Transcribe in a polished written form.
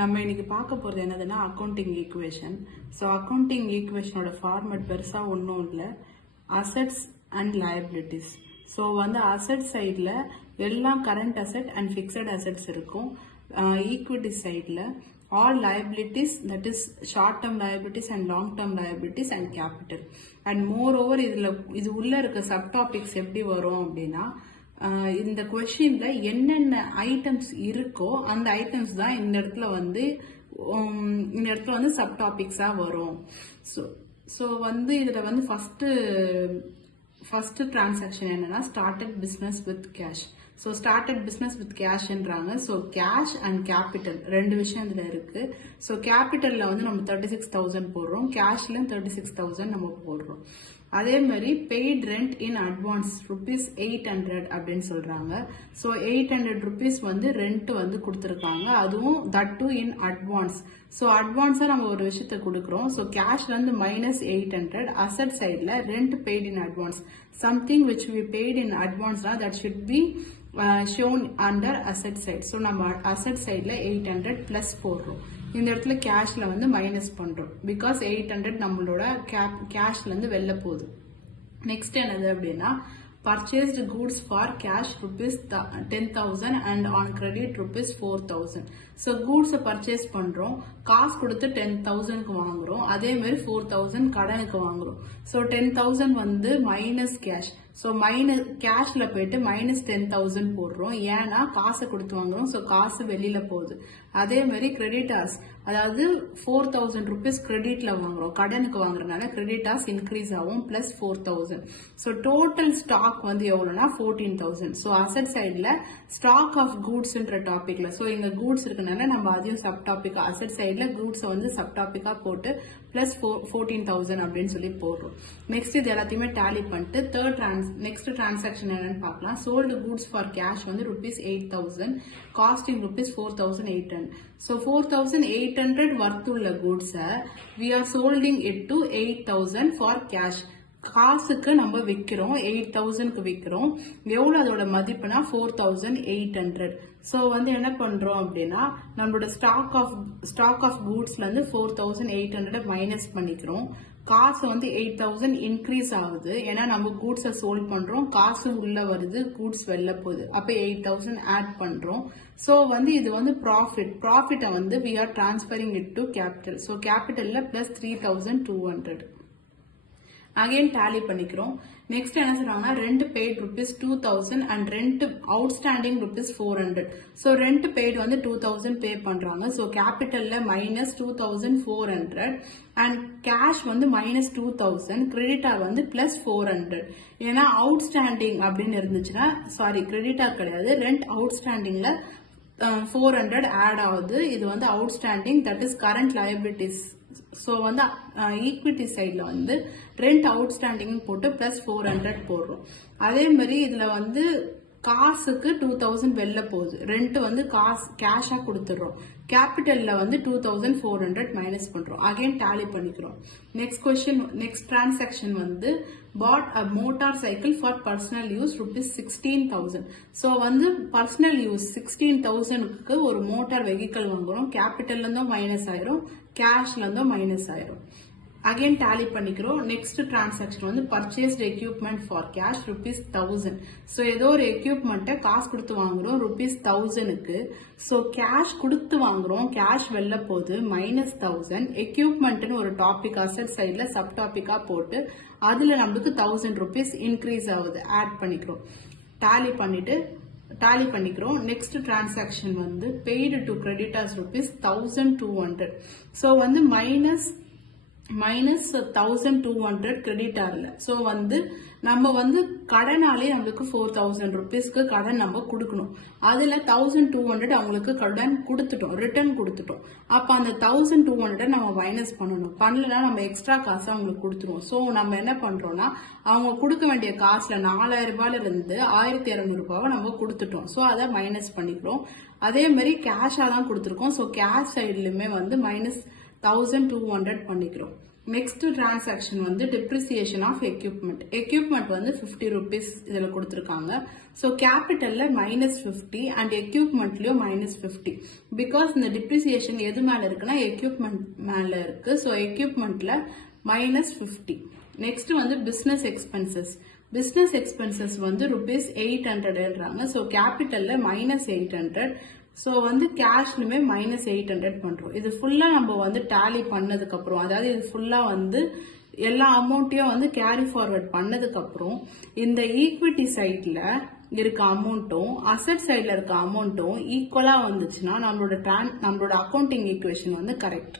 நம்ம இன்னைக்கு பார்க்க போகிறது என்னதுன்னா அக்கௌண்டிங் ஈக்குவேஷன். ஸோ அக்கௌண்டிங் ஈக்குவேஷனோட ஃபார்மேட் பெருசாக ஒன்றும் இல்லை, assets and liabilities. So asset சைடில் எல்லாம் current asset and fixed assets இருக்கும். ஈக்விட்டி சைடில் all liabilities, that is short term liabilities and long term liabilities and capital. And moreover இது உள்ள இருக்க சப் டாபிக்ஸ் எப்படி வரும் அப்படின்னா, இந்த கொஸ்டின்ல என்னென்ன ஐட்டம்ஸ் இருக்கோ அந்த ஐட்டம்ஸ் தான் இந்த இடத்துல சப் டாபிக்ஸா வரும். ஸோ இதுல ஃபர்ஸ்ட் டிரான்சாக்ஷன் என்னன்னா started business with cash. So started business with கேஷ்ன்றாங்க. ஸோ கேஷ் அண்ட் கேபிட்டல் ரெண்டு விஷயம் இதுல இருக்கு. ஸோ கேபிட்டல்ல நம்ம 36,000 போடுறோம், கேஷ்லயும் 36,000 நம்ம போடுறோம். அதே மாதிரி பெய்ட் ரெண்ட் இன் அட்வான்ஸ் ₹800 அப்படின்னு சொல்றாங்க. ஸோ 800 rupees ரெண்ட் கொடுத்துருக்காங்க, அதுவும் that too in advance. So அட்வான்ஸா நம்ம ஒரு விஷயத்த கொடுக்குறோம். ஸோ கேஷ்ல -800, அசட் சைட்ல rent paid in advance, something which we paid in advance that should be shown under asset side. So நம்ம அசட் சைட்ல 800 பிளஸ் போடுறோம். இந்த இடத்துல கேஷ்ல மைனஸ் பண்றோம், பிகாஸ் 800 நம்மளோட கேஷ்ல இருந்து வெளில போகுது. நெக்ஸ்ட் என்னது அப்படின்னா purchased goods for cash ₹10,000 and on credit ₹4,000. So goods purchase பண்றோம், காசு கொடுத்து 10,000க்கு வாங்குறோம், அதே மாதிரி 4,000 கடனுக்கு வாங்குறோம். So 10,000 minus cash. ஸோ கேஷ்ல போயிட்டு -10,000 போடுறோம், ஏன்னா காசை கொடுத்து வாங்குறோம். ஸோ காசு வெளியில போகுது. அதே மாதிரி கிரெடிட்டார்ஸ், அதாவது 4,000 rupees கிரெடிட்ல வாங்குறோம், கடனுக்கு வாங்குறதுனால கிரெடிட்டார்ஸ் இன்க்ரீஸ் ஆகும், பிளஸ் 4,000. ஸோ டோட்டல் ஸ்டாக் எவ்வளவுனா 14,000. ஸோ அசட் சைட்ல ஸ்டாக் ஆஃப் கூட்ஸ்ன்ற டாபிக்ல, ஸோ இங்க கூட்ஸ் இருக்கனால நம்ம அதையும் சப் டாபிக், அசட் சைட்ல கூட்ஸ் சப் டாபிக்கா போட்டு பிளஸ் 14,000 அப்படின்னு சொல்லி போடுறோம். நெக்ஸ்ட் இது எல்லாத்தையுமே டேலி பண்ணிட்டு நெக்ஸ்ட் டிரான்சாக்ஷன் என்னன்னு பார்க்கலாம். Sold goods for cash ₹8,000, costing ₹4,800. So 4,800 worth உள்ள கூட்ஸை we are solding it to 8,000 for cash. காசுக்கு நம்ம விற்கிறோம், 8,000க்கு விற்கிறோம். எவ்வளவு அதோட மதிப்புனா 4,800. ஸோ என்ன பண்றோம் அப்படின்னா நம்மளோட ஸ்டாக் ஆஃப் கூட்ஸ்ல இருந்து 4,800 மைனஸ் பண்ணிக்கிறோம். காசு 8,000 இன்க்ரீஸ் ஆகுது, ஏன்னா நம்ம கூட்ஸை சோல்ட் பண்றோம், காசு உள்ள வருது, கூட்ஸ் வெளில போகுது, அப்ப 8,000 ஆட் பண்றோம். ஸோ இது ப்ராஃபிட்டை we are transferring it to capital. So கேபிட்டல்ல பிளஸ் 3,200. அகைன் டேலி பண்ணிக்கிறோம். நெக்ஸ்ட் என்ன சொல்றாங்கன்னா rent paid ₹2,000 and rent outstanding ₹400. So rent paid 2,000 pay பண்றாங்க. ஸோ கேபிட்டல்ல -2,400 அண்ட் கேஷ் -2,000, கிரெடிட்டார் பிளஸ் 400. ஏன்னா அவுட்ஸ்டாண்டிங் அப்படின்னு இருந்துச்சுன்னா, சாரி கிரெடிட்டார் கிடையாது, ரெண்ட் அவுட்ஸ்டாண்டிங்ல 400 ஆட் ஆகுது. இது outstanding, that is current liabilities. So equity சைட்ல ரெண்ட் அவுட்ஸ்டாண்டிங் போட்டு பிளஸ் 400 போடுறோம். அதே மாதிரி இதுல காசுக்கு 2,000 வெளில போகுது, ரெண்ட் கேஷா கொடுத்துடுறோம். கேபிட்டல்ல 2,400 மைனஸ் பண்றோம். அகைன் டேலி பண்ணிக்கிறோம். Next transaction bought a motor cycle for personal use ₹16,000. So personal use 16,000க்கு ஒரு மோட்டார் வெஹிக்கல் வாங்குறோம். கேபிட்டல்ல இருந்தும் மைனஸ் ஆயிரும், கேஷ்ல இருந்தும் மைனஸ் ஆயிரும். அகைன் டேலி பண்ணிக்கிறோம். Next transaction purchased equipment for cash ₹1,000. So ஏதோ ஒரு எக்யூப்மெண்ட்டை காசு கொடுத்து வாங்குறோம் ₹1,000க்கு. ஸோ கேஷ் கொடுத்து வாங்குறோம், கேஷ் வெளில போகுது, -1,000. எக்யூப்மெண்ட்னு ஒரு டாபிக் அசட் சைட்ல சப் டாபிக்கா போட்டு அதுல நம்மளுக்கு ₹1,000 இன்க்ரீஸ் ஆகுது, ஆட் பண்ணிக்கிறோம். டேலி பண்ணிக்கிறோம். Next transaction paid to creditors ₹1,200. So -1,200 கிரெடிட்டார்ல. ஸோ நம்ம கடனாலே நம்மளுக்கு ₹4,000 கடன் நம்ம கொடுக்கணும். அதுல 1,200 அவங்களுக்கு கடன் கொடுத்துட்டோம், ரிட்டர்ன் கொடுத்துட்டோம். அப்ப அந்த 1,200 நம்ம மைனஸ் பண்ணணும். பண்ணலன்னா நம்ம எக்ஸ்ட்ரா காசு அவங்களுக்கு கொடுத்துருவோம். ஸோ நம்ம என்ன பண்றோம்னா அவங்க கொடுக்க வேண்டிய காசுல 4,000 ரூபாயில இருந்து 1,200 ரூபாவை நம்ம கொடுத்துட்டோம். ஸோ அதை மைனஸ் பண்ணிக்கிறோம். அதே மாதிரி கேஷா தான் கொடுத்துருக்கோம். ஸோ கேஷ் சைட்லயுமே -1,200 பண்ணிக்கிறோம். நெக்ஸ்ட் டிரான்சாக்ஷன் வந்து டிப்ரிசியேஷன் ஆஃப் எக்யூப்மெண்ட். எக்யூப்மெண்ட் வந்து 50 rupees இதில் கொடுத்துருக்காங்க. ஸோ கேபிட்டல்ல -50 அண்ட் எக்யூப்மெண்ட்லயும் -50. பிகாஸ் இந்த டிப்ரிசியேஷன் எது மேல இருக்குன்னா எக்யூப்மெண்ட் மேல இருக்கு. ஸோ எக்யூப்மெண்ட்ல -50. நெக்ஸ்ட் வந்து பிசினஸ் எக்ஸ்பென்சஸ். பிசினஸ் எக்ஸ்பென்சஸ் வந்து ₹800ன்றாங்க. ஸோ கேபிட்டல்ல -800. ஸோ வந்து கேஷ்லுமே -800 பண்றோம். இது ஃபுல்லா நம்ம வந்து டேலி பண்ணதுக்கு அப்புறம், அதாவது இது ஃபுல்லா வந்து எல்லா அமௌண்ட்டையும் வந்து கேரி ஃபார்வர்ட் பண்ணதுக்கு அப்புறம் இந்த ஈக்விட்டி சைட்ல இருக்க அமௌண்ட்டும் அசெட் சைட்ல இருக்க அமௌண்ட்டும் ஈக்குவலா வந்துச்சுன்னா நம்மளோட அக்கௌண்டிங் ஈக்குவேஷன் வந்து கரெக்ட்.